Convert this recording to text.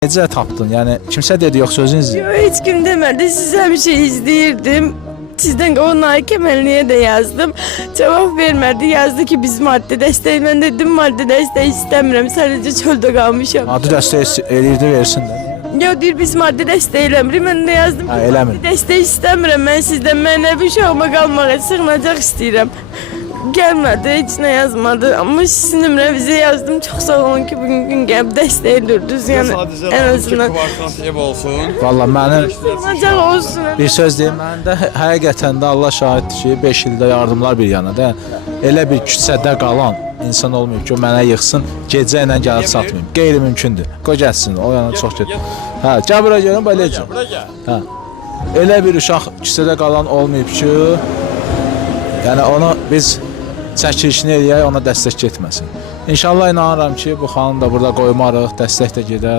Necə tapdın? Yəni kimsə dedi yoxsa özünüz? Yok, hiç kim demedi. Size bir şey izleyirdim. Sizden onay kemerliğe de yazdım. Cevap vermedi. Yazdı ki biz madde desteği. Ben dedim madde desteği istemiyorum. Sadece çölde kalmışım. Adı dəstək eləyirdi versin də. Ya diyor biz madde desteği eləmirik. Ben de yazdım ki Ha, eləmir. madde desteği istemiyorum. Ben sizden mənəvi uşağıma kalmağa sığınacaq istəyirəm. Gelmedi, hiç ne yazmadı ama sizin bize yazdım. Çok sağ olun ki bugün gün gelip desteği durdunuz yani en azından. Kvartant ev olsun. Valla mənim Sığınacaq olsun. bir söz deyim, mən də həqiqətən də Allah şahiddir ki, 5 ildə yardımlar bir yana da elə bir küçədə qalan insan olmayıb ki, o mənə yıxsın, gecə ilə gəlib satmayım. Qeyri-mümkündür. Qoy gəlsin, o yana çox get. Hə, gəl bura görün, belə üçün. Bura gel. Hə. Elə bir uşaq küçədə qalan olmayıb ki, yəni onu biz çəkilişini eləyək, ona dəstək getməsin. İnşallah inanıram ki, bu xanım da burada qoymarıq, dəstək də gedər.